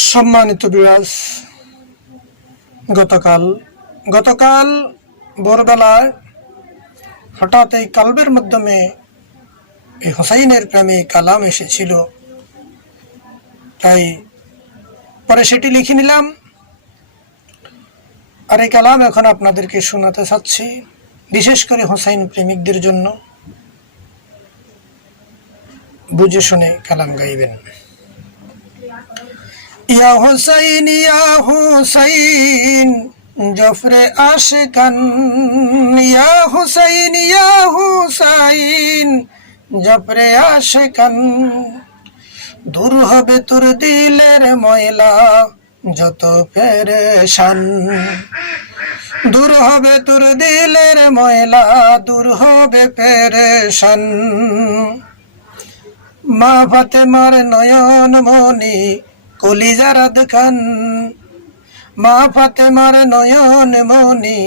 সম্মানিত বিরাজ, গতকাল ভোরবেলায় হঠাৎ এই কালবের মাধ্যমে এই হুসাইনের প্রেমে কালাম এসেছিল, তাই পরে সেটি লিখে নিলাম। আর এই কালাম এখন আপনাদেরকে শোনাতে চাচ্ছি, বিশেষ করে হুসাইন প্রেমিকদের জন্য। বুঝে শুনে কালাম গাইবেন। ইয়া হুসাইন জফরে আশিকান, ইয়া হুসাইন জফরে আশিকান। দূর হবে তোর দিলের ময়লা যত পেরেশান, দূর হবে তোর দিলের ময়লা, দূর হবে পেরেশান। মা ফাতেমার নয়ন মনি কলিজার খান, মা ফাতেমার নয়ন মনি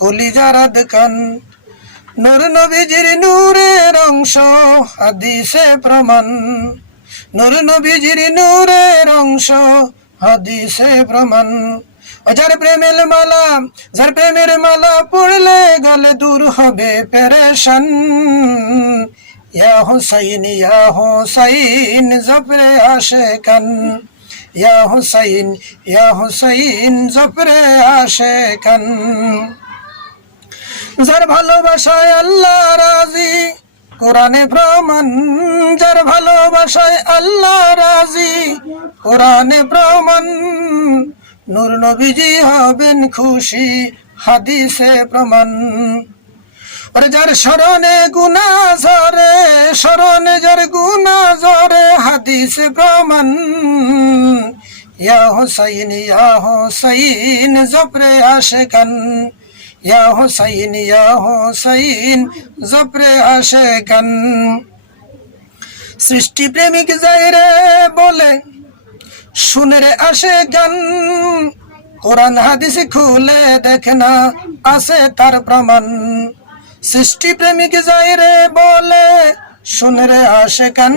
কলিজার খান। নূর নবীজির নূরের অংশ হাদিসে প্রমাণ, নূর নবীজির নূরের অংশ হাদিসে প্রমাণ। যার প্রেমের মালা পড়লে গলে দূর হবে পেরেশান। ইয়া হুসাইন জফরে আশিকান, ইয়া হুসাইন জফরে আশিকান। যার ভালোবাসায় আল্লাহ রাজি কোরআনে প্রমাণ, যার ভালোবাসায় আল্লাহ রাজি কোরআনে প্রমাণ। নূর নবীজি হবেন খুশি হাদিসে প্রমাণ। ওরে যার স্মরণে গুনাহ ঝরে, স্মরণে যার গুনাহ ঝরে হাদিসে প্রমাণ। ইয়া হুসাইন জফরে আশিকান, ইয়া হুসাইন জফরে আশিকান। সৃষ্টি প্রেমিক যাইরে বলে শুনে রে আশিকান, কোরআন হাদিস খুলে দেখে না আছে তার প্রমাণ। সৃষ্টি প্রেমিক যাইরে বলে শুনে রে আশিকান,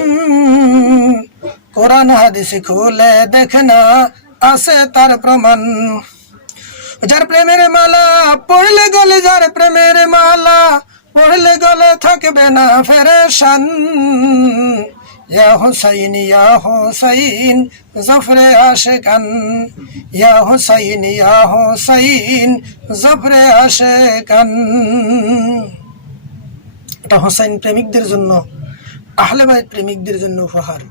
কোরআন হাদিস খুলে দেখে না আছে তার প্রমাণ। যার প্রেমের মালা পড়লে গলে, যার প্রেমের মালা পড়লে গলে থাকবে না পেরেশান। ইয়া হুসাইন জফরে আশিকান, ইয়া হুসাইন জফরে আশিকান। এটা হুসাইন প্রেমিকদের জন্য, আহলে বাইত প্রেমিকদের জন্য উপহার।